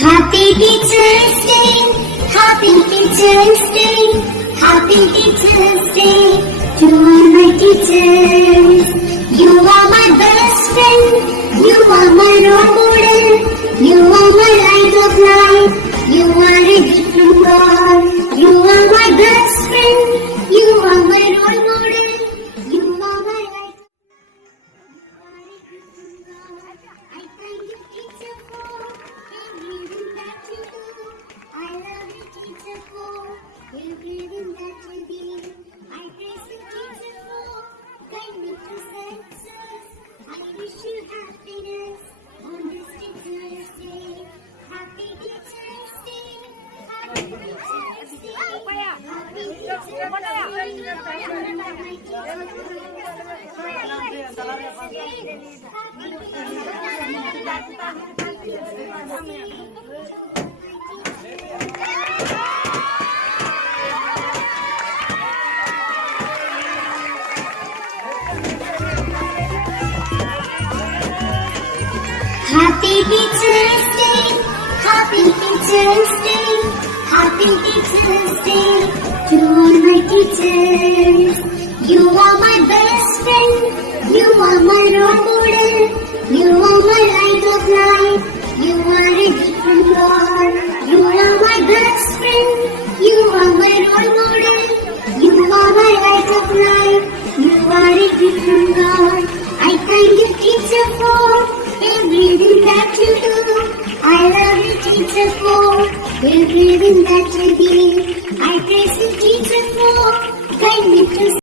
Happy Teacher's Day, Happy Teacher's Day, Happy Teacher's Day to all my teachers. You are my best friend, you are my role model, you are my light of life, you are a gift from God. You are my best friend, you are my role model, you are my light. I thank you, teacher, for everything that you do. I love you, teacher, for everything that you did. I praise you, teacher, for kindness to senses. I wish you happiness on this Teacher's Day. Happy Teacher's Day. Happy Teacher's Day. Happy Happy Teacher's Day, Happy Teacher's Day, Happy Teacher's Day to all my teachers. You are my best friend, you are my role model, you are my light of life, you are a gift from God. You are my best friend, you are my role model, you are my light of life, you are a gift from God. I thank you, teacher, for everything that you do. I love you, teacher, for everything that you did. I praise you, teacher, for kindness to